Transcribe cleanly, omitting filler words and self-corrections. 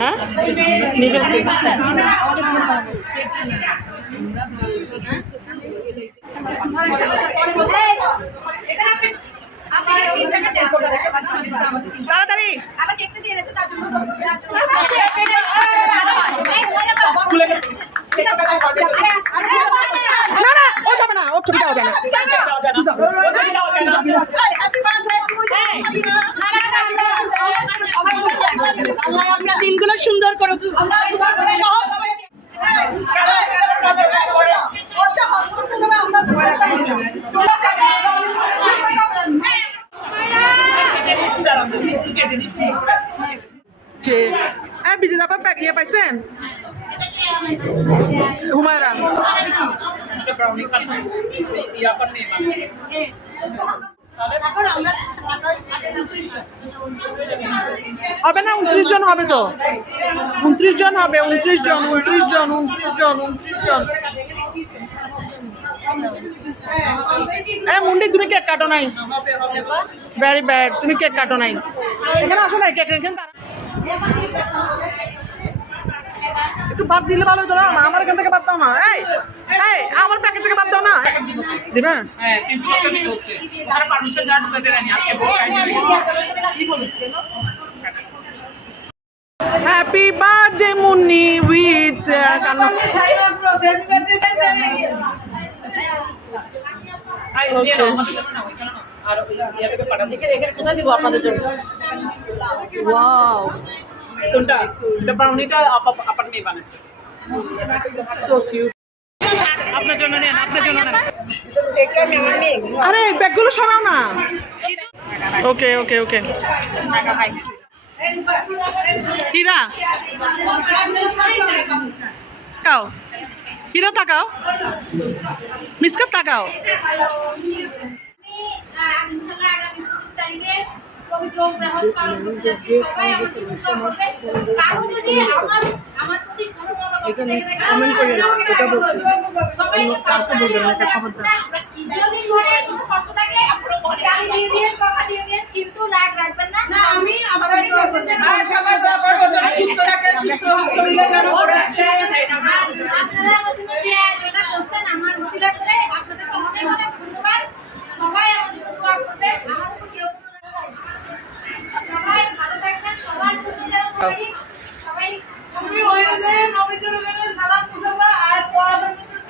হ্যাঁ নিয়ে ফেলছি। তাড়াতাড়ি না না ও যাবে না, ও ছবিটা হবে না। আমরা দিনগুলো সুন্দর করুক। বিদিতা আপা ইয়ে পাইছেন হুমায়রা? হবে না 29 জন হবে তো, 29 জন হবে, 29 জন 29 জন 29 জন 29 জন। মুন্ডি তুমি কেক কাটো নাই, ভেরি ব্যাড, তুমি কেক কাটো নাই। এখানে আসো না, কেক রেখেন তারা একটু বাদ দিলে ভালো হতো না। আমার এখান থেকে বাদ দাও না, এই এই আমার প্যাকেট থেকে বাদ দাও না। দিবে হ্যাঁ প্রিন্সিপালকে দিতে হচ্ছে, ওরা পারমিশন যা ঢুকাতে দেয়নি আজকে। Happy birthday Munni with wow. কোনটা? এটা ব্রাউনিটা আপার মেয়ে বানাইছে, সো কিউট। আপনার জন্য নেন, আপনার জন্য নেন। আরে ব্যাগগুলো সরাও না। ওকে ওকে ওকে। হীরা তাকাও, হীরা তাকাও, মিসকাত তাকাও। কিন্তু